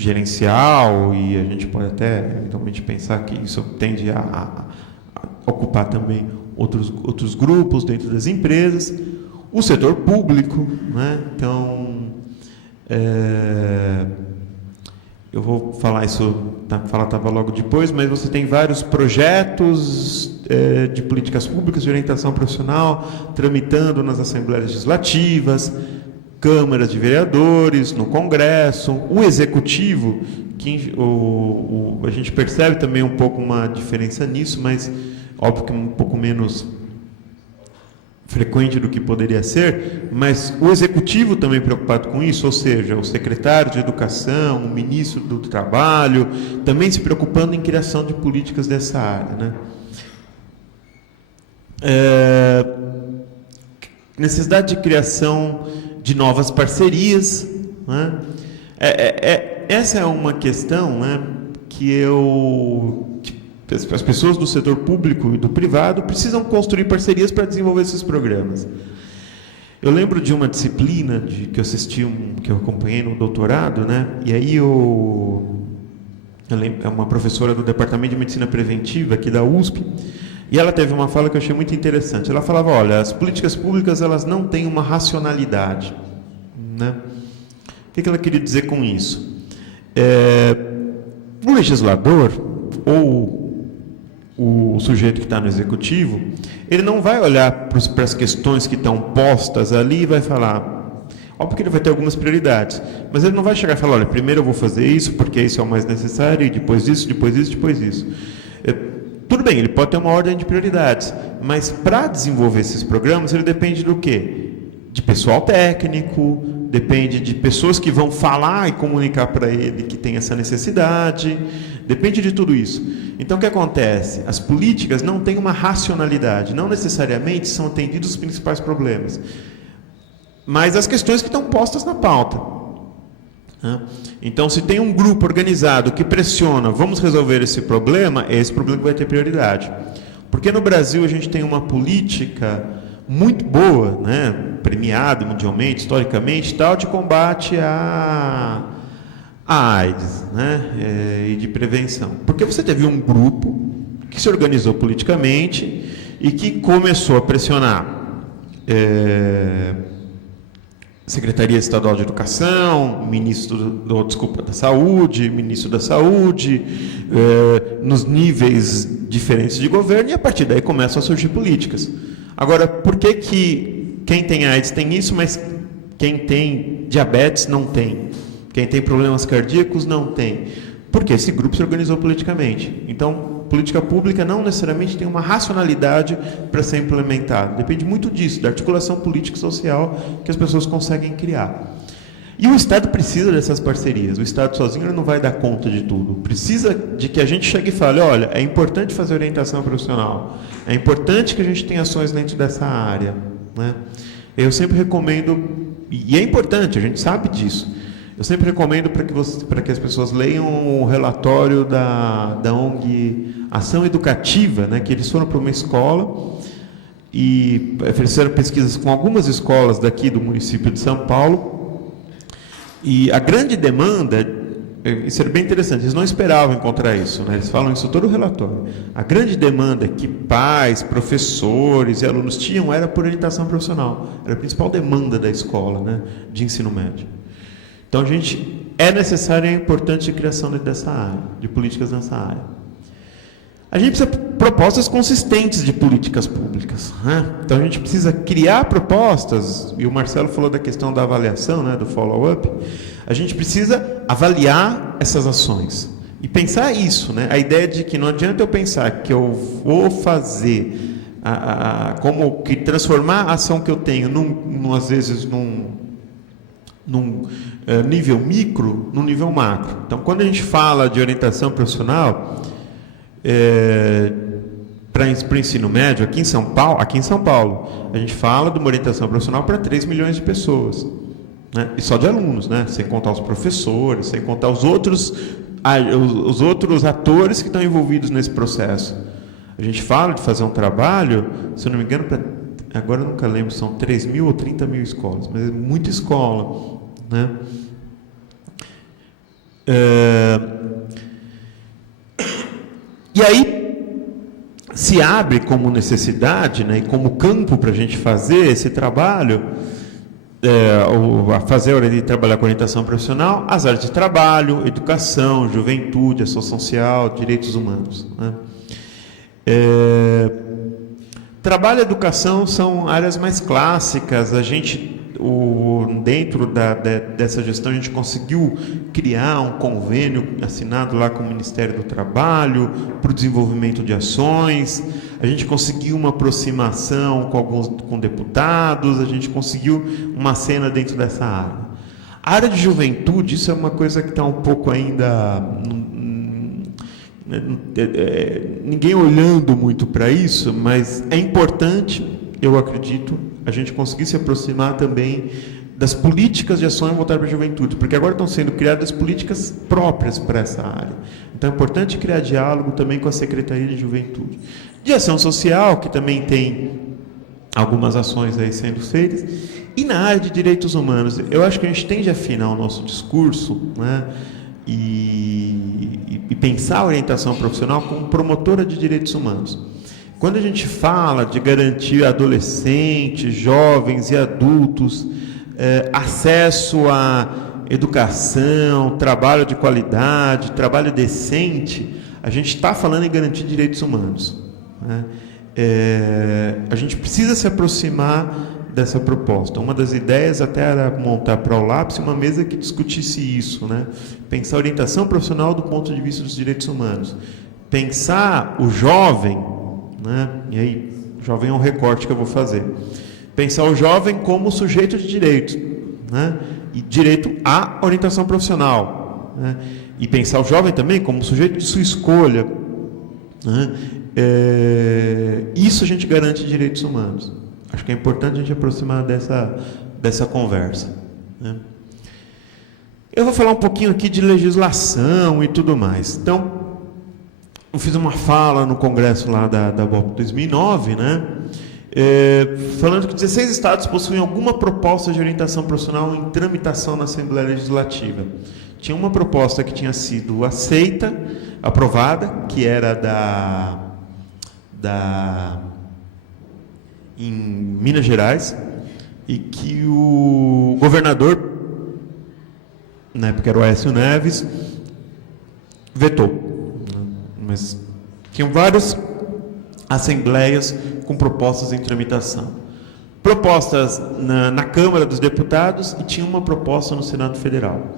gerencial, e a gente pode até eventualmente pensar que isso tende a ocupar também outros grupos dentro das empresas, o setor público, né? Então, eu vou falar isso, estava logo depois, mas você tem vários projetos de políticas públicas de orientação profissional tramitando nas assembleias legislativas, câmaras de vereadores, no Congresso, o Executivo, que a gente percebe também um pouco uma diferença nisso, mas óbvio que um pouco menos frequente do que poderia ser, mas o Executivo também preocupado com isso, ou seja, o secretário de Educação, o ministro do Trabalho, também se preocupando em criação de políticas dessa área, né? Necessidade de criação de novas parcerias, né? Essa é uma questão, né, que as pessoas do setor público e do privado precisam construir parcerias para desenvolver esses programas. Eu lembro de uma disciplina que eu assisti, que eu acompanhei no doutorado, né? E aí é uma professora do Departamento de Medicina Preventiva aqui da USP, e ela teve uma fala que eu achei muito interessante. Ela falava, olha, as políticas públicas elas não têm uma racionalidade, né? O que ela queria dizer com isso? O legislador ou o sujeito que está no executivo, ele não vai olhar para as questões que estão postas ali e vai falar, óbvio que ele vai ter algumas prioridades, mas ele não vai chegar e falar, olha, primeiro eu vou fazer isso porque isso é o mais necessário, e depois isso, depois isso, depois isso. Tudo bem, ele pode ter uma ordem de prioridades, mas para desenvolver esses programas, ele depende do quê? De pessoal técnico, depende de pessoas que vão falar e comunicar para ele que tem essa necessidade, depende de tudo isso. Então, o que acontece? As políticas não têm uma racionalidade, não necessariamente são atendidos os principais problemas, mas as questões que estão postas na pauta. Então, se tem um grupo organizado que pressiona, vamos resolver esse problema, é esse problema que vai ter prioridade. Porque no Brasil a gente tem uma política muito boa, né, premiada mundialmente, historicamente, tal, de combate à AIDS, né, e de prevenção. Porque você teve um grupo que se organizou politicamente e que começou a pressionar Secretaria Estadual de Educação, da Saúde, Ministro da Saúde, nos níveis diferentes de governo, e a partir daí começam a surgir políticas. Agora, por que quem tem AIDS tem isso, mas quem tem diabetes não tem? Quem tem problemas cardíacos não tem? Porque esse grupo se organizou politicamente. Então, política pública não necessariamente tem uma racionalidade para ser implementada. Depende muito disso, da articulação política e social que as pessoas conseguem criar. E o Estado precisa dessas parcerias. O Estado sozinho ele não vai dar conta de tudo. Precisa de que a gente chegue e fale, olha, é importante fazer orientação profissional. É importante que a gente tenha ações dentro dessa área, né? Eu sempre recomendo, e é importante, a gente sabe disso, eu sempre recomendo para que as pessoas leiam o relatório da ONG Ação Educativa, né, que eles foram para uma escola e fizeram pesquisas com algumas escolas daqui do município de São Paulo, e a grande demanda, isso era bem interessante, eles não esperavam encontrar isso, né, eles falam isso todo o relatório. A grande demanda que pais, professores e alunos tinham era por orientação profissional, era a principal demanda da escola, né, de ensino médio. Então, é necessária e é importante a criação dessa área, de políticas nessa área. A gente precisa de propostas consistentes de políticas públicas, né? Então, a gente precisa criar propostas, e o Marcelo falou da questão da avaliação, né, do follow-up. A gente precisa avaliar essas ações e pensar isso, né? A ideia de que não adianta eu pensar que eu vou fazer, como que transformar a ação que eu tenho, às vezes, num nível micro, no nível macro. Então, quando a gente fala de orientação profissional para o ensino médio, aqui em São Paulo, a gente fala de uma orientação profissional para 3 milhões de pessoas, né? E só de alunos, né? Sem contar os professores, sem contar os outros atores que estão envolvidos nesse processo. A gente fala de fazer um trabalho, se eu não me engano, agora eu nunca lembro, são 3 mil ou 30 mil escolas, mas é muita escola, né? E aí se abre como necessidade, né, e como campo para a gente fazer esse trabalho, trabalhar com orientação profissional, as áreas de trabalho, educação, juventude, ação social, direitos humanos, né? Trabalho e educação são áreas mais clássicas. A gente, dentro dessa gestão, a gente conseguiu criar um convênio assinado lá com o Ministério do Trabalho para o desenvolvimento de ações. A gente conseguiu uma aproximação com deputados. A gente conseguiu uma cena dentro dessa área. A área de juventude, isso é uma coisa que está um pouco ainda... ninguém olhando muito para isso, mas é importante, eu acredito, a gente conseguir se aproximar também das políticas de ação voltadas para a juventude, porque agora estão sendo criadas políticas próprias para essa área. Então é importante criar diálogo também com a Secretaria de Juventude. De ação social, que também tem algumas ações aí sendo feitas, e na área de direitos humanos. Eu acho que a gente tende a afinar o nosso discurso, né, e pensar a orientação profissional como promotora de direitos humanos. Quando a gente fala de garantir a adolescentes, jovens e adultos acesso à educação, trabalho de qualidade, trabalho decente, a gente está falando em garantir direitos humanos, né? A gente precisa se aproximar dessa proposta. Uma das ideias até era montar para o LAPS uma mesa que discutisse isso, né? Pensar a orientação profissional do ponto de vista dos direitos humanos. Pensar o jovem, né? E aí, o jovem é um recorte que eu vou fazer. Pensar o jovem como sujeito de direitos, né? E direito à orientação profissional, né? E pensar o jovem também como sujeito de sua escolha, né? Isso a gente garante direitos humanos. Acho que é importante a gente aproximar dessa conversa, né? Eu vou falar um pouquinho aqui de legislação e tudo mais. Então, eu fiz uma fala no congresso lá da BOP 2009, né? Falando que 16 estados possuem alguma proposta de orientação profissional em tramitação na Assembleia Legislativa. Tinha uma proposta que tinha sido aceita, aprovada, que era em Minas Gerais, e que o governador, na época era o Aécio Neves, vetou. Mas tinham várias assembleias com propostas em tramitação. Propostas na Câmara dos Deputados e tinha uma proposta no Senado Federal.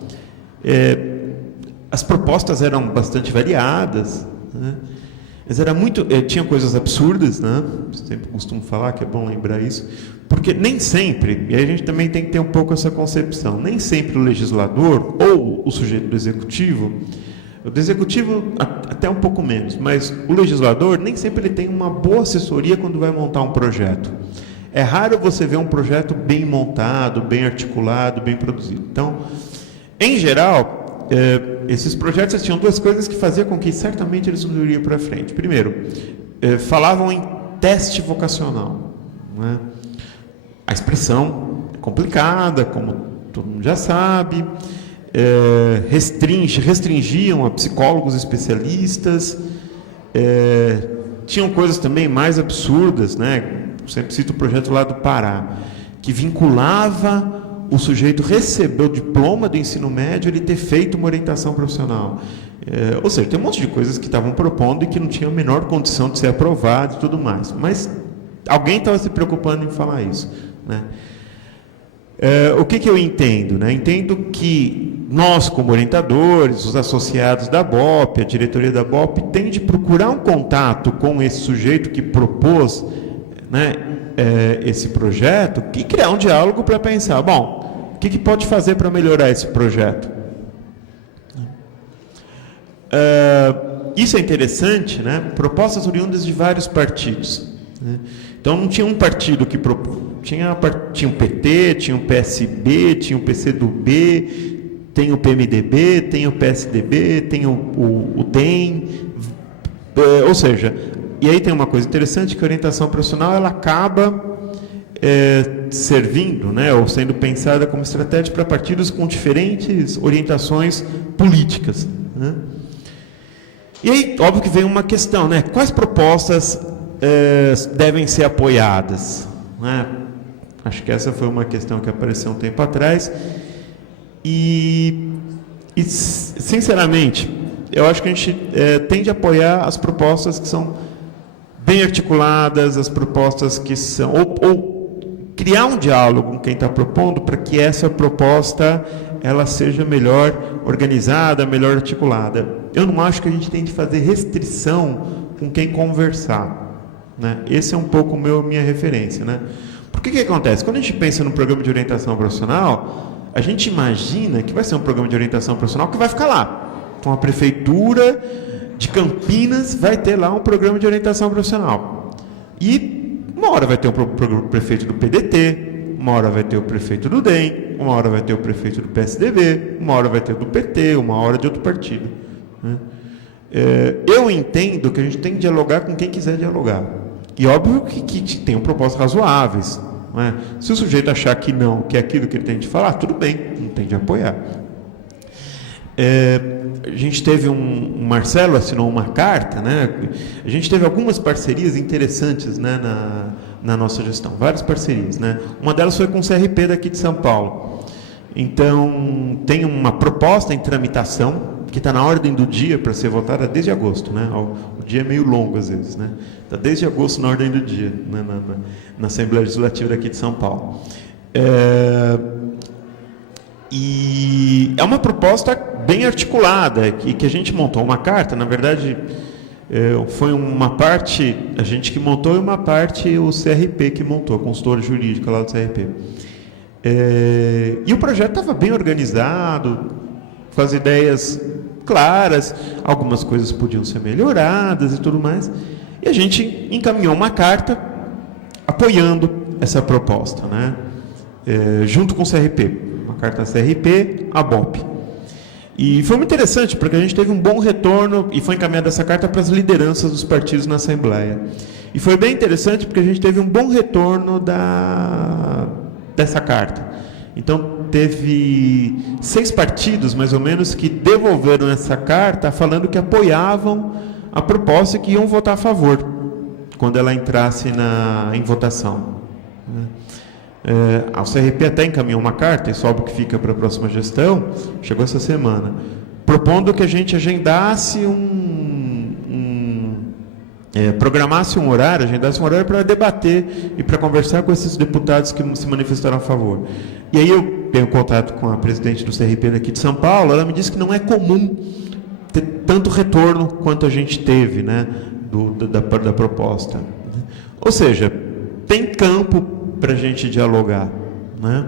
As propostas eram bastante variadas, né? Mas era muito, tinha coisas absurdas, né? Sempre costumo falar que é bom lembrar isso, porque nem sempre, e a gente também tem que ter um pouco essa concepção, nem sempre o legislador ou o sujeito do executivo, o do executivo até um pouco menos, mas o legislador nem sempre ele tem uma boa assessoria quando vai montar um projeto. É raro você ver um projeto bem montado, bem articulado, bem produzido. Então, em geral, esses projetos tinham duas coisas que faziam com que certamente eles não iriam para frente. Primeiro, falavam em teste vocacional, né? A expressão é complicada, como todo mundo já sabe, restringiam a psicólogos especialistas, tinham coisas também mais absurdas, né? Sempre cito o projeto lá do Pará, que vinculava o sujeito receber o diploma do ensino médio, ele ter feito uma orientação profissional. Ou seja, tem um monte de coisas que estavam propondo e que não tinham a menor condição de ser aprovado e tudo mais. Mas alguém estava se preocupando em falar isso, né? O que eu entendo, né? Entendo que nós, como orientadores, os associados da BOP, a diretoria da BOP, tem de procurar um contato com esse sujeito que propôs, né, esse projeto, e criar um diálogo para pensar, bom, o que pode fazer para melhorar esse projeto? Isso é interessante, né? Propostas oriundas de vários partidos, né? Então não tinha um partido que propôs, tinha o PT, tinha o PSB, tinha o PCdoB, tem o PMDB, tem o PSDB, tem o DEM, ou seja, e aí tem uma coisa interessante, que a orientação profissional ela acaba servindo, né, ou sendo pensada como estratégia para partidos com diferentes orientações políticas, né? E aí, óbvio que vem uma questão, né? Quais propostas devem ser apoiadas, né? Acho que essa foi uma questão que apareceu um tempo atrás. E sinceramente, eu acho que a gente tende a apoiar as propostas que são bem articuladas, as propostas que são... Ou criar um diálogo com quem está propondo para que essa proposta ela seja melhor organizada, melhor articulada. Eu não acho que a gente tem de fazer restrição com quem conversar, né? Esse é um pouco minha referência, né? Porque o que acontece? Quando a gente pensa no programa de orientação profissional, a gente imagina que vai ser um programa de orientação profissional que vai ficar lá. Então, a prefeitura de Campinas vai ter lá um programa de orientação profissional. E uma hora vai ter o prefeito do PDT, uma hora vai ter o prefeito do DEM, uma hora vai ter o prefeito do PSDB, uma hora vai ter do PT, uma hora de outro partido, né? Eu entendo que a gente tem que dialogar com quem quiser dialogar. E óbvio que tem propostas razoáveis, não é? Se o sujeito achar que não, que é aquilo que ele tem de falar, tudo bem, não tem de apoiar. A gente teve o Marcelo assinou uma carta, né? A gente teve algumas parcerias interessantes, né, na nossa gestão, várias parcerias, né? Uma delas foi com o CRP daqui de São Paulo. Então, tem uma proposta em tramitação, que está na ordem do dia para ser votada desde agosto, né? O dia é meio longo às vezes, né? Está desde agosto na ordem do dia, né? na Assembleia Legislativa daqui de São Paulo. E é uma proposta bem articulada, que a gente montou uma carta, na verdade, foi uma parte a gente que montou e uma parte o CRP que montou, a consultora jurídica lá do CRP. E o projeto estava bem organizado, com as ideias claras, algumas coisas podiam ser melhoradas e tudo mais, e a gente encaminhou uma carta apoiando essa proposta, né? Junto com o CRP, uma carta CRP, a BOP. E foi muito interessante, porque a gente teve um bom retorno, e foi encaminhada essa carta para as lideranças dos partidos na Assembleia. E foi bem interessante, porque a gente teve um bom retorno dessa carta. Então, teve 6 partidos, mais ou menos, que devolveram essa carta falando que apoiavam a proposta e que iam votar a favor quando ela entrasse em votação, né? O CRP até encaminhou uma carta, isso é óbvio que fica para a próxima gestão, chegou essa semana, propondo que a gente agendasse programasse um horário, para debater e para conversar com esses deputados que se manifestaram a favor. E aí eu tenho contato com a presidente do CRP daqui de São Paulo, ela me disse que não é comum ter tanto retorno quanto a gente teve, né, da proposta. Ou seja, tem campo para a gente dialogar, né?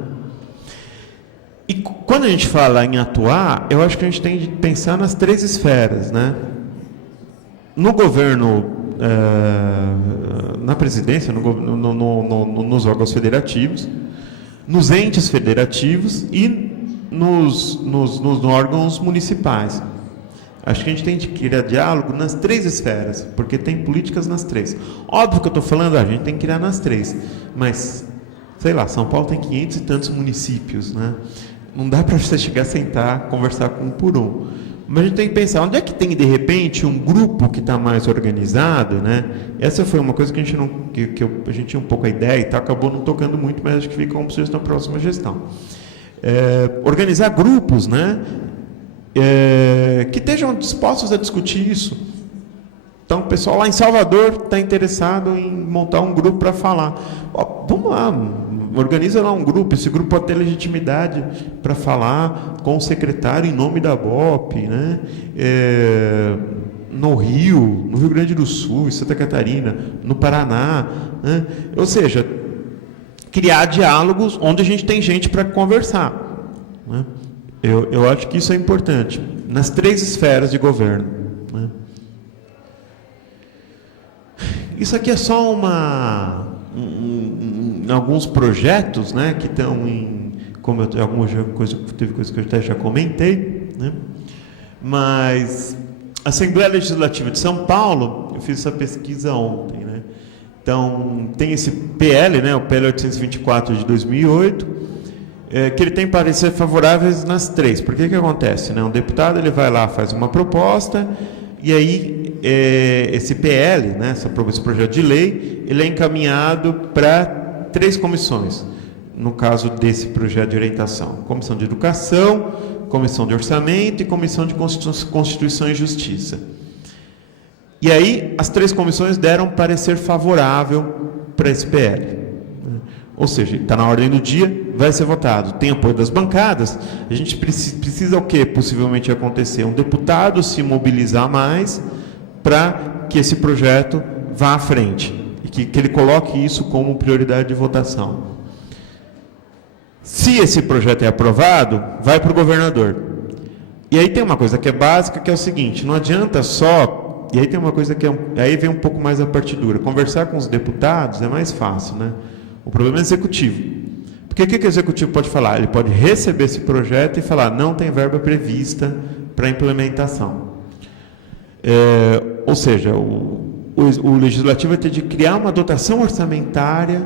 E quando a gente fala em atuar, eu acho que a gente tem de pensar nas 3 esferas, né? No governo, na presidência, nos órgãos federativos, nos entes federativos e nos órgãos municipais. Acho que a gente tem de criar diálogo nas 3 esferas, porque tem políticas nas 3. Óbvio que eu estou falando, a gente tem que criar nas 3, mas, sei lá, São Paulo tem 500 e tantos municípios, né? Não dá para você chegar, sentar, conversar com um por um. Mas a gente tem que pensar, onde é que tem, de repente, um grupo que está mais organizado, né? Essa foi uma coisa que a gente a gente tinha um pouco a ideia e tal, acabou não tocando muito, mas acho que fica como sugestão na próxima gestão. Organizar grupos, né? Que estejam dispostos a discutir isso. Então, o pessoal lá em Salvador está interessado em montar um grupo para falar. Vamos lá, organiza lá um grupo. Esse grupo pode ter legitimidade para falar com o secretário em nome da BOP, né? No Rio Grande do Sul, em Santa Catarina, no Paraná, né? Ou seja, criar diálogos onde a gente tem gente para conversar, né? Eu acho que isso é importante, nas 3 esferas de governo, né? Isso aqui é só alguns projetos, né, que estão como teve coisa que eu até já comentei, né? Mas a Assembleia Legislativa de São Paulo, eu fiz essa pesquisa ontem, né? Então, tem esse PL, né, o PL 824 de 2008, que ele tem parecer favoráveis nas três. Por que acontece? Né? Um deputado ele vai lá, faz uma proposta, e aí esse PL, né, esse projeto de lei, ele é encaminhado para 3 comissões. No caso desse projeto de orientação: Comissão de Educação, Comissão de Orçamento e Comissão de Constituição e Justiça. E aí, as 3 comissões deram parecer favorável para esse PL. Ou seja, está na ordem do dia, vai ser votado. Tem apoio das bancadas. A gente precisa o que possivelmente acontecer? Um deputado se mobilizar mais para que esse projeto vá à frente e que ele coloque isso como prioridade de votação. Se esse projeto é aprovado, vai para o governador. E aí tem uma coisa que é básica, que é o seguinte: não adianta só... E aí tem uma coisa que aí vem um pouco mais a partidura. Conversar com os deputados é mais fácil, né? O problema é executivo. Porque o que o executivo pode falar? Ele pode receber esse projeto e falar: não tem verba prevista para implementação. Ou seja, o legislativo vai ter de criar uma dotação orçamentária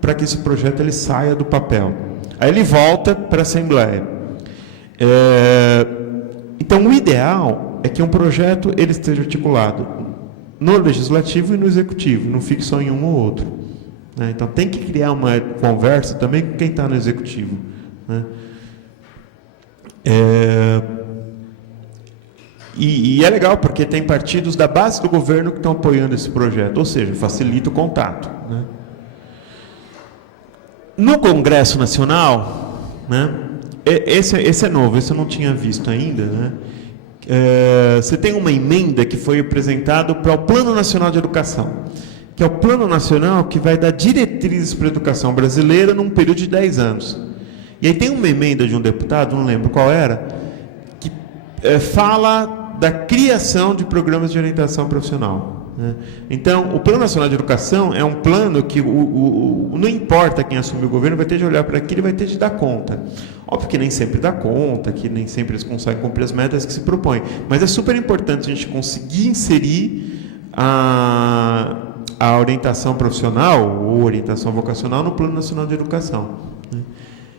para que esse projeto ele saia do papel. Aí ele volta para a Assembleia. Então, o ideal é que um projeto ele esteja articulado no Legislativo e no Executivo, não fique só em um ou outro. Né? Então, tem que criar uma conversa também com quem está no Executivo. Né? E é legal, porque tem partidos da base do governo que estão apoiando esse projeto, ou seja, facilita o contato. Né? No Congresso Nacional, né, esse é novo, esse eu não tinha visto ainda, né? Você tem uma emenda que foi apresentada para o Plano Nacional de Educação, que é o Plano Nacional que vai dar diretrizes para a educação brasileira num período de 10 anos. E aí tem uma emenda de um deputado, não lembro qual era, que fala da criação de programas de orientação profissional. Então, o Plano Nacional de Educação é um plano que não importa quem assumir o governo, vai ter de olhar para aquilo e vai ter de dar conta. Óbvio que nem sempre dá conta, que nem sempre eles conseguem cumprir as metas que se propõem, mas é super importante a gente conseguir inserir a orientação profissional ou orientação vocacional no Plano Nacional de Educação.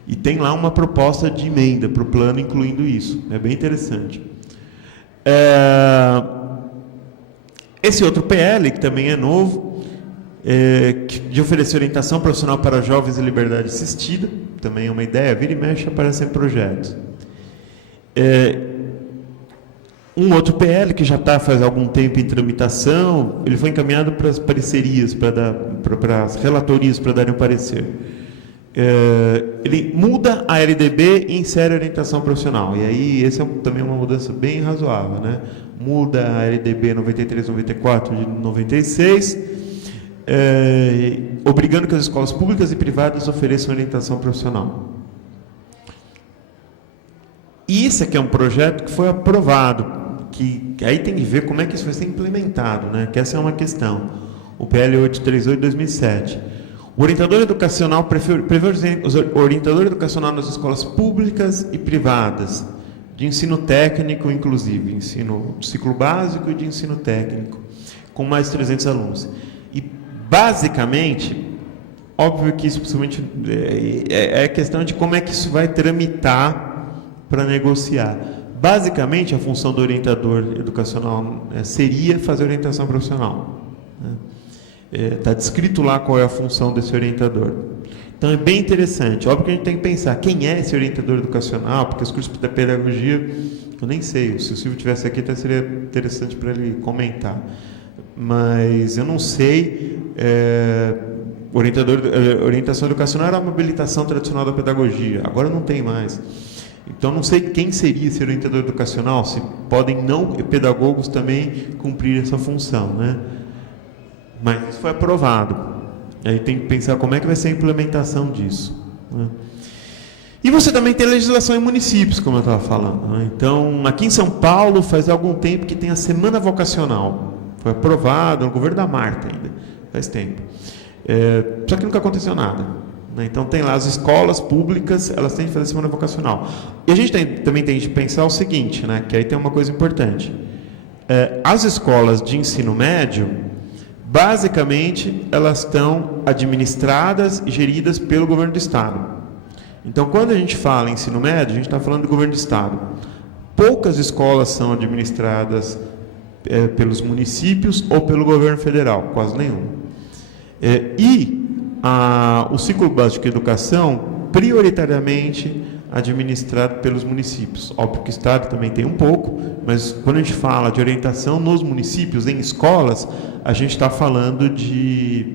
E tem lá uma proposta de emenda para o plano incluindo isso. É bem interessante. Esse outro PL, que também é novo, de oferecer orientação profissional para jovens em liberdade assistida, também é uma ideia, vira e mexe, aparecem projetos. Um outro PL que já está faz algum tempo em tramitação, ele foi encaminhado para as parcerias, para as relatorias para darem o parecer. Ele muda a LDB e insere a orientação profissional. E aí, esse também é uma mudança bem razoável, né? Muda a LDB 93/94 de 96, obrigando que as escolas públicas e privadas ofereçam orientação profissional. E isso aqui é um projeto que foi aprovado, que aí tem que ver como é que isso vai ser implementado, né? Que essa é uma questão. O PL 838 de 2007. O orientador educacional prevê o orientador educacional nas escolas públicas e privadas, de ensino técnico, inclusive, ensino de ciclo básico e de ensino técnico, com mais de 300 alunos. E, basicamente, óbvio que isso possivelmente é questão de como é que isso vai tramitar para negociar. Basicamente, a função do orientador educacional seria fazer orientação profissional. Está descrito lá qual é a função desse orientador. Então é bem interessante. Óbvio que a gente tem que pensar quem é esse orientador educacional, porque os cursos da pedagogia, eu nem sei, se o Silvio estivesse aqui até seria interessante para ele comentar. Mas eu não sei, orientação educacional era uma habilitação tradicional da pedagogia, agora não tem mais. Então não sei quem seria esse orientador educacional, se podem não pedagogos também cumprir essa função, né? Mas isso foi aprovado. Aí tem que pensar como é que vai ser a implementação disso. Né? E você também tem legislação em municípios, como eu estava falando. Né? Então, aqui em São Paulo, faz algum tempo que tem a Semana Vocacional. Foi aprovado no governo da Marta ainda, faz tempo. Só que nunca aconteceu nada. Né? Então, tem lá as escolas públicas, elas têm que fazer a Semana Vocacional. E a gente também tem de pensar o seguinte, né? Que aí tem uma coisa importante. As escolas de ensino médio Basicamente, elas estão administradas e geridas pelo governo do Estado. Então, quando a gente fala em ensino médio, a gente está falando do governo do Estado. Poucas escolas são administradas pelos municípios ou pelo governo federal, quase nenhum. O ciclo básico de educação, prioritariamente administrado pelos municípios. Óbvio que o Estado também tem um pouco, mas quando a gente fala de orientação nos municípios, em escolas, a gente está falando de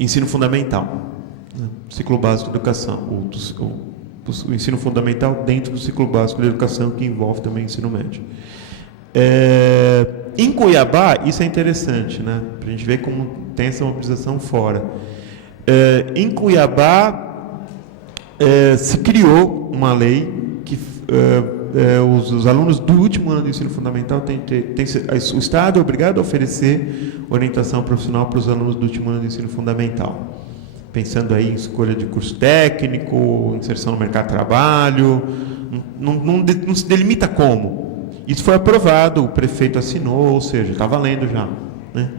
ensino fundamental, né? Ciclo básico de educação, o ensino fundamental dentro do ciclo básico de educação, que envolve também o ensino médio. Em Cuiabá, isso é interessante, né? Para a gente ver como tem essa mobilização fora. Em Cuiabá, se criou uma lei que os alunos do último ano do ensino fundamental o Estado é obrigado a oferecer orientação profissional para os alunos do último ano do ensino fundamental. Pensando aí em escolha de curso técnico, inserção no mercado de trabalho, não se delimita como. Isso foi aprovado, o prefeito assinou, ou seja, está valendo já, né?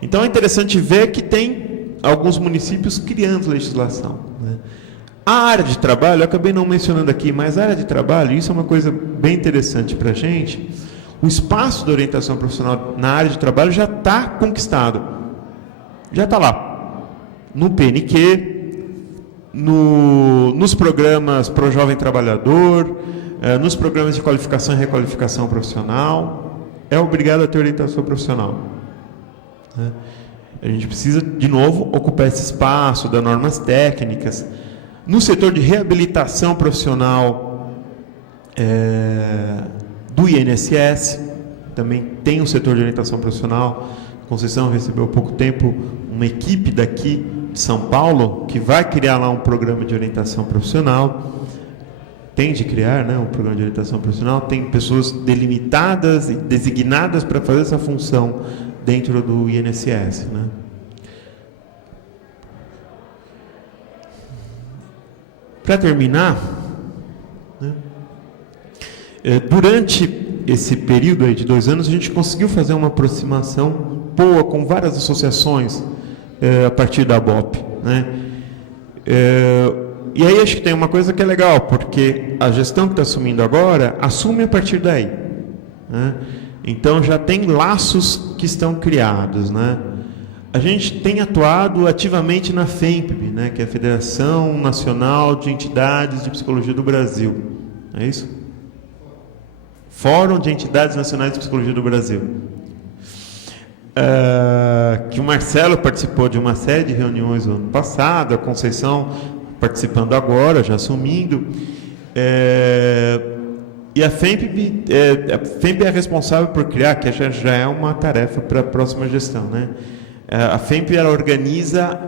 Então é interessante ver que tem alguns municípios criando legislação, né? A área de trabalho, eu acabei não mencionando aqui, mas a área de trabalho, isso é uma coisa bem interessante para a gente. O espaço da orientação profissional na área de trabalho já está conquistado, já está lá. No PNQ, nos programas Pro Jovem Trabalhador, nos programas de qualificação e requalificação profissional, é obrigado a ter orientação profissional, né? A gente precisa, de novo, ocupar esse espaço das normas técnicas. No setor de reabilitação profissional do INSS, também tem um setor de orientação profissional. Conceição recebeu há pouco tempo uma equipe daqui de São Paulo que vai criar lá um programa de orientação profissional. Tem de criar, né, um programa de orientação profissional. Tem pessoas delimitadas e designadas para fazer essa função dentro do INSS, né? Para terminar, né, durante esse período aí de 2 anos, a gente conseguiu fazer uma aproximação boa com várias associações a partir da BOP, né? E aí acho que tem uma coisa que é legal, porque a gestão que está assumindo agora assume a partir daí, né? Então já tem laços que estão criados, né? A gente tem atuado ativamente na FEMPB, né, que é a Federação Nacional de Entidades de Psicologia do Brasil. É isso? Fórum de Entidades Nacionais de Psicologia do Brasil. Que o Marcelo participou de uma série de reuniões no ano passado, a Conceição participando agora, já assumindo. E a FEMPB é responsável por criar, que já é uma tarefa para a próxima gestão, né? A FEMPB ela organiza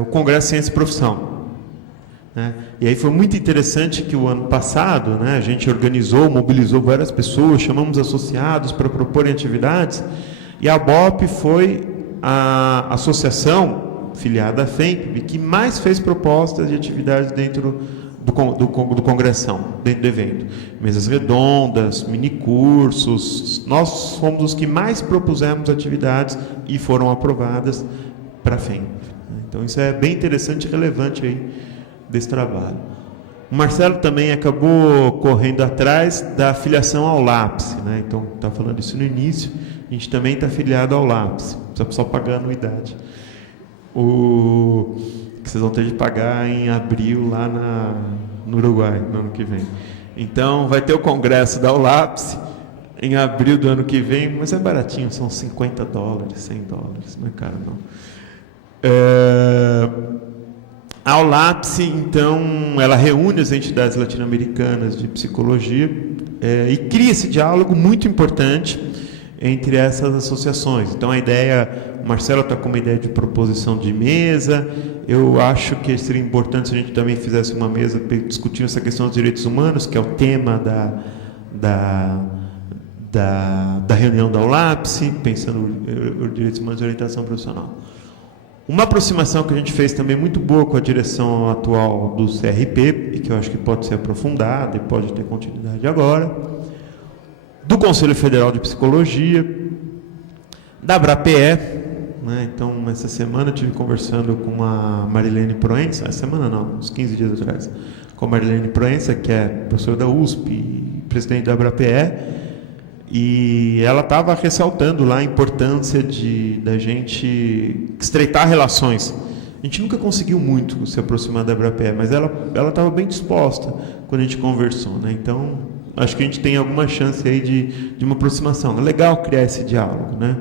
o Congresso Ciência e Profissão, né? E aí foi muito interessante que o ano passado, né, a gente mobilizou várias pessoas, chamamos associados para proporem atividades, e a BOP foi a associação filiada à FEMPB que mais fez propostas de atividades dentro do congressão, dentro do evento. Mesas redondas, minicursos, nós fomos os que mais propusemos atividades e foram aprovadas para a FEMPB. Então isso é bem interessante e relevante aí desse trabalho. O Marcelo também acabou correndo atrás da filiação ao LAPSE, né? Então, está falando isso no início, a gente também está afiliado ao LAPSE, precisa só pagar a anuidade. Que vocês vão ter de pagar em abril lá no Uruguai, no ano que vem. Então, vai ter o congresso da ULAPSE em abril do ano que vem, mas é baratinho, são $50, $100, não é caro não. A ULAPSE, então, ela reúne as entidades latino-americanas de psicologia e cria esse diálogo muito importante entre essas associações. Então, a ideia, o Marcelo está com uma ideia de proposição de mesa. Eu acho que seria importante se a gente também fizesse uma mesa discutindo essa questão dos direitos humanos, que é o tema da reunião da ULAPSE, pensando os direitos humanos e orientação profissional. Uma aproximação que a gente fez também muito boa com a direção atual do CRP, e que eu acho que pode ser aprofundada e pode ter continuidade agora. do Conselho Federal de Psicologia, da Abrape, né? Então, essa semana eu estive conversando com a Marilene Proença, essa semana não, uns 15 dias atrás, com a Marilene Proença, que é professora da USP, presidente da Abrape, e ela estava ressaltando lá a importância da gente estreitar relações. A gente nunca conseguiu muito se aproximar da Abrape, mas ela estava bem disposta quando a gente conversou, né? Então, acho que a gente tem alguma chance aí de uma aproximação. É legal criar esse diálogo, né?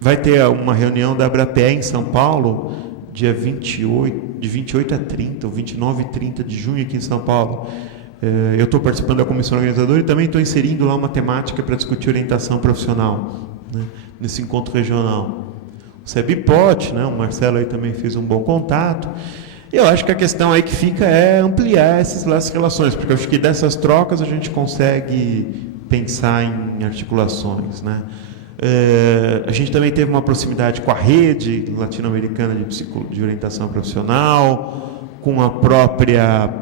Vai ter uma reunião da Abrape em São Paulo, dia 28, de 28 a 30, ou 29 e 30 de junho aqui em São Paulo. Eu estou participando da comissão organizadora e também estou inserindo lá uma temática para discutir orientação profissional, né, nesse encontro regional. O CEBIPOT, né, o Marcelo aí também fez um bom contato. E eu acho que a questão aí que fica é ampliar essas relações, porque eu acho que dessas trocas a gente consegue pensar em articulações, né? A gente também teve uma proximidade com a rede latino-americana de orientação profissional, com a própria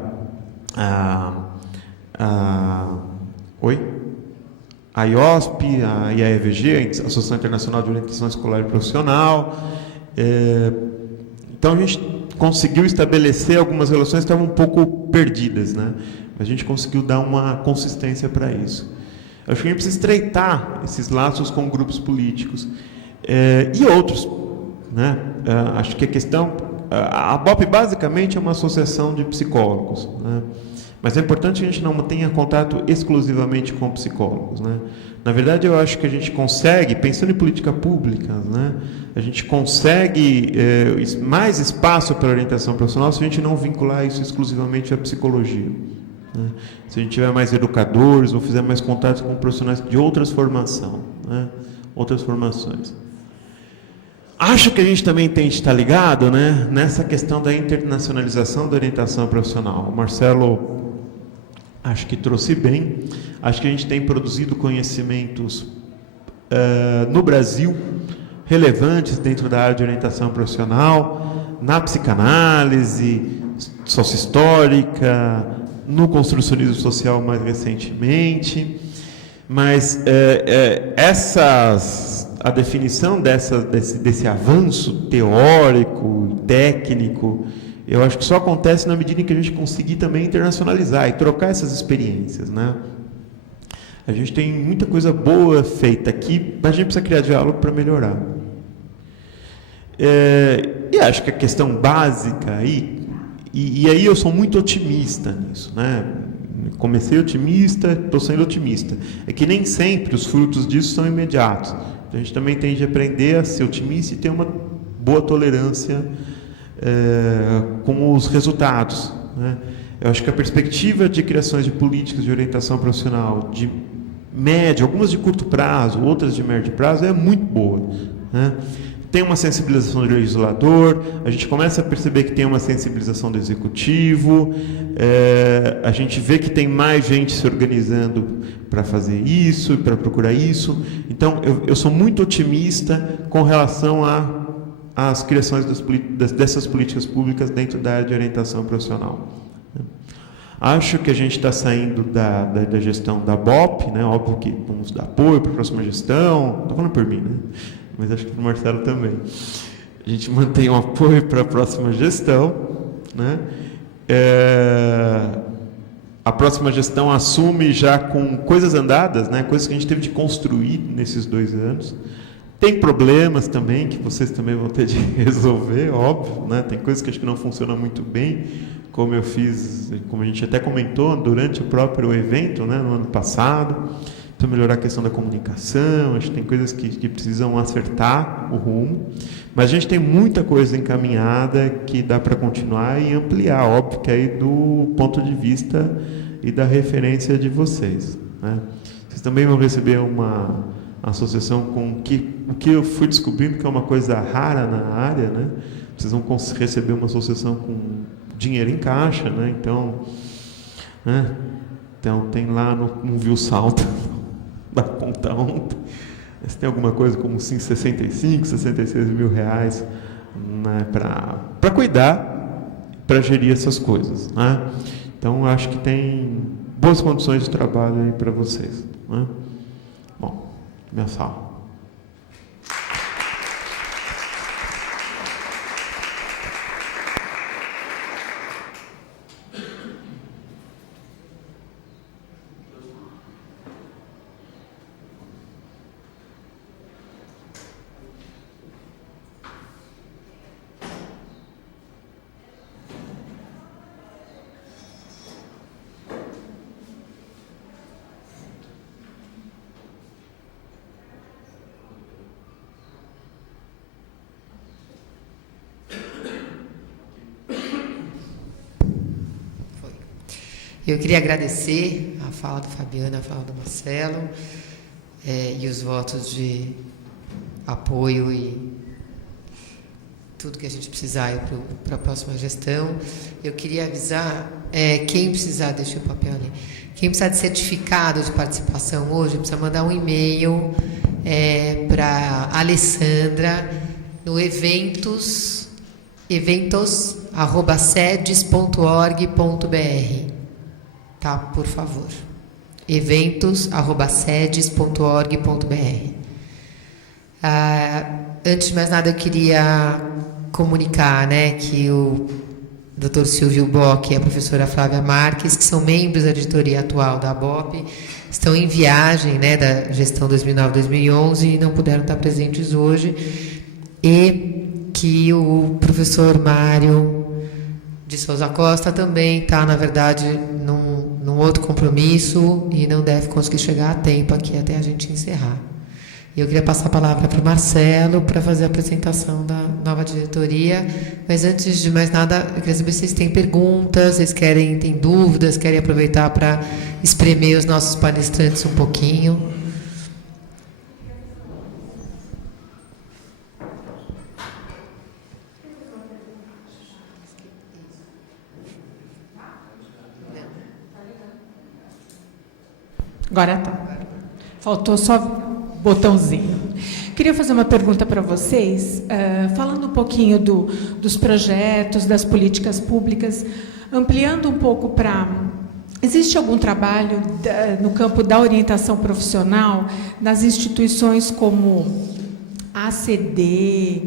a IOSP, a IAEVG, a Associação Internacional de Orientação Escolar e Profissional. Então a gente conseguiu estabelecer algumas relações que estavam um pouco perdidas, né? A gente conseguiu dar uma consistência para isso. Acho que a gente precisa estreitar esses laços com grupos políticos e outros, né? Acho que a questão... A BOP basicamente é uma associação de psicólogos, né? Mas é importante que a gente não tenha contato exclusivamente com psicólogos, né? Na verdade, eu acho que a gente consegue, pensando em política pública, né, a gente consegue mais espaço para a orientação profissional se a gente não vincular isso exclusivamente à psicologia, né? Se a gente tiver mais educadores ou fizer mais contatos com profissionais de outras formações, né? Outras formações. Acho que a gente também tem que estar ligado, né, nessa questão da internacionalização da orientação profissional. O Marcelo acho que trouxe bem. Acho que a gente tem produzido conhecimentos no Brasil relevantes dentro da área de orientação profissional, na psicanálise sociohistórica, no construcionismo social mais recentemente, mas a definição desse avanço teórico, técnico, eu acho que só acontece na medida em que a gente conseguir também internacionalizar e trocar essas experiências, né? A gente tem muita coisa boa feita aqui, mas a gente precisa criar diálogo para melhorar. E acho que a questão básica aí, e aí eu sou muito otimista nisso, né? Comecei otimista, estou sendo otimista. É que nem sempre os frutos disso são imediatos. A gente também tem de aprender a ser otimista e ter uma boa tolerância com os resultados, né? Eu acho que a perspectiva de criações de políticas de orientação profissional de médio, algumas de curto prazo, outras de médio prazo, é muito boa, né? Tem uma sensibilização do legislador, a gente começa a perceber que tem uma sensibilização do executivo, a gente vê que tem mais gente se organizando para fazer isso, para procurar isso. Então, eu sou muito otimista com relação às criações dessas políticas públicas dentro da área de orientação profissional. Acho que a gente está saindo da gestão da BOP, né? Óbvio que vamos dar apoio para a próxima gestão, estou falando por mim, né? Mas acho que para o Marcelo também. A gente mantém um apoio para a próxima gestão, né? A próxima gestão assume já com coisas andadas, né? Coisas que a gente teve de construir nesses 2 anos. Tem problemas também, que vocês também vão ter de resolver, óbvio, né? Tem coisas que acho que não funcionam muito bem, como eu fiz, como a gente até comentou durante o próprio evento, né, no ano passado. Então, melhorar a questão da comunicação, acho que tem coisas que precisam acertar o rumo, mas a gente tem muita coisa encaminhada que dá para continuar e ampliar, óbvio que aí do ponto de vista e da referência de vocês, né? Vocês também vão receber uma associação com o que eu fui descobrindo que é uma coisa rara na área, né? Vocês vão receber uma associação com dinheiro em caixa, né? Então tem lá, não vi o saldo da conta ontem, mas tem alguma coisa como 65, 66 mil reais, né, para cuidar, para gerir essas coisas, né? Então acho que tem boas condições de trabalho aí para vocês, né? Bom, minha sala. Eu queria agradecer a fala do Fabiano, a fala do Marcelo, e os votos de apoio e tudo que a gente precisar para a próxima gestão. Eu queria avisar, quem precisar, deixa o papel ali, quem precisar de certificado de participação hoje, precisa mandar um e-mail para Alessandra no eventos@sedes.org.br. Tá, por favor. eventos@sedes.org.br. Antes de mais nada, eu queria comunicar, né, que o Dr. Silvio Bock e a professora Flávia Marques, que são membros da diretoria atual da ABOP, estão em viagem, né, da gestão 2009-2011 e não puderam estar presentes hoje, e que o professor Mário de Souza Costa também está, na verdade, num outro compromisso e não deve conseguir chegar a tempo aqui até a gente encerrar. E eu queria passar a palavra para o Marcelo para fazer a apresentação da nova diretoria, mas antes de mais nada, eu queria saber se vocês têm perguntas, vocês têm dúvidas, querem aproveitar para espremer os nossos palestrantes um pouquinho. Agora tá. Faltou só botãozinho. Queria fazer uma pergunta para vocês, falando um pouquinho dos projetos, das políticas públicas, ampliando um pouco para... Existe algum trabalho no campo da orientação profissional nas instituições como ACD,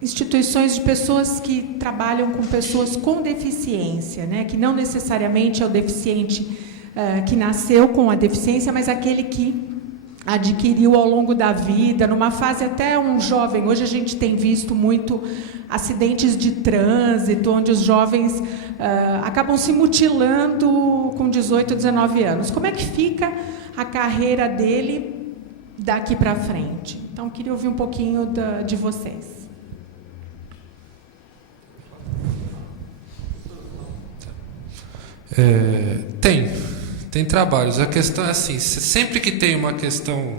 instituições de pessoas que trabalham com pessoas com deficiência, né? Que não necessariamente é o deficiente que nasceu com a deficiência, mas aquele que adquiriu ao longo da vida, numa fase até um jovem. Hoje a gente tem visto muito acidentes de trânsito, onde os jovens acabam se mutilando com 18, 19 anos. Como é que fica a carreira dele daqui para frente? Então, queria ouvir um pouquinho de vocês. Tem trabalhos. A questão é assim, sempre que tem uma questão,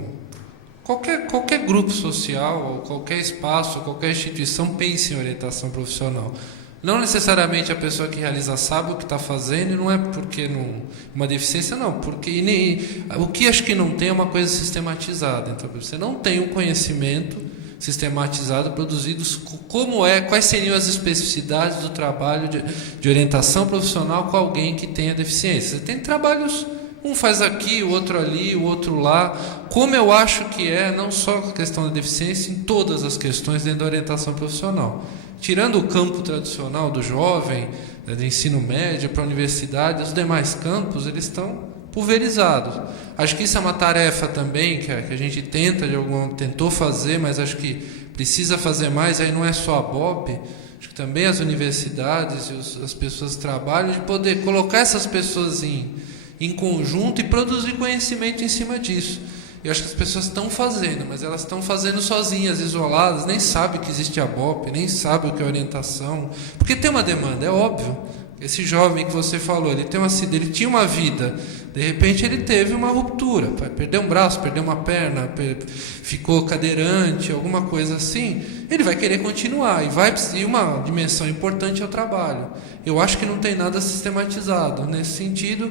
qualquer grupo social, ou qualquer espaço, qualquer instituição pense em orientação profissional. Não necessariamente a pessoa que realiza sabe o que está fazendo, e não é porque uma deficiência, não, porque o que acho que não tem é uma coisa sistematizada. Então, você não tem um conhecimento sistematizado, produzidos quais seriam as especificidades do trabalho de orientação profissional com alguém que tenha deficiência. Você tem trabalhos, um faz aqui, o outro ali, o outro lá, como eu acho que não só a questão da deficiência, em todas as questões dentro da orientação profissional. Tirando o campo tradicional do jovem, do ensino médio para a universidade, os demais campos, eles estão pulverizados. Acho que isso é uma tarefa também que a gente tentou fazer, mas acho que precisa fazer mais. Aí não é só a BOP, acho que também as universidades e as pessoas que trabalham, de poder colocar essas pessoas em conjunto e produzir conhecimento em cima disso. Eu acho que as pessoas estão fazendo, mas elas estão fazendo sozinhas, isoladas, nem sabem que existe a BOP, nem sabem o que é orientação, porque tem uma demanda, é óbvio. Esse jovem que você falou, ele tinha uma vida, de repente ele teve uma ruptura, perdeu um braço, perdeu uma perna, ficou cadeirante, alguma coisa assim, ele vai querer continuar, e uma dimensão importante é o trabalho. Eu acho que não tem nada sistematizado. Nesse sentido,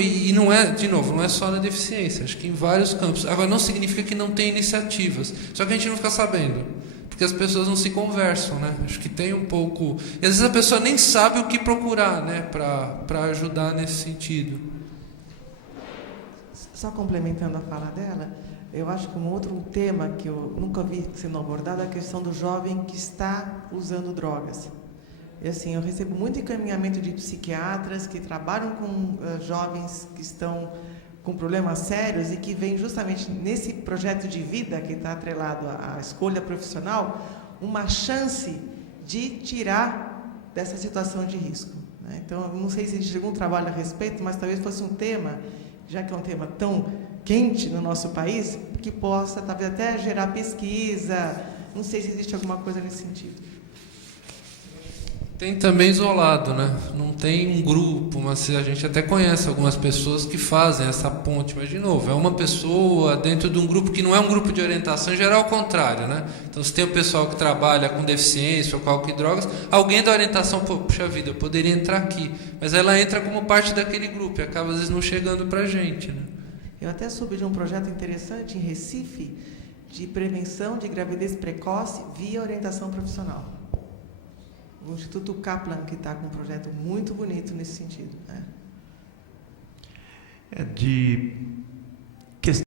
e não é, de novo, não é só na deficiência, acho que em vários campos. Agora, não significa que não tem iniciativas, só que a gente não fica sabendo. Porque porque as pessoas não se conversam, né? Acho que tem um pouco... E às vezes a pessoa nem sabe o que procurar, né? Para ajudar nesse sentido. Só complementando a fala dela, eu acho que um outro tema que eu nunca vi sendo abordado é a questão do jovem que está usando drogas. E, assim, eu recebo muito encaminhamento de psiquiatras que trabalham com jovens que estão com problemas sérios e que vem justamente nesse projeto de vida que está atrelado à escolha profissional, uma chance de tirar dessa situação de risco, né? Então, não sei se existe algum trabalho a respeito, mas talvez fosse um tema, já que é um tema tão quente no nosso país, que possa talvez até gerar pesquisa. Não sei se existe alguma coisa nesse sentido. Tem também isolado, né? Não tem um grupo, mas a gente até conhece algumas pessoas que fazem essa ponte, mas de novo, é uma pessoa dentro de um grupo que não é um grupo de orientação, em geral é o contrário, né? Então, se tem o pessoal que trabalha com deficiência ou com álcool e drogas, alguém da orientação, puxa vida, eu poderia entrar aqui, mas ela entra como parte daquele grupo e acaba às vezes não chegando pra gente, né? Eu até soube de um projeto interessante em Recife de prevenção de gravidez precoce via orientação profissional. O Instituto Kaplan, que está com um projeto muito bonito nesse sentido, né? De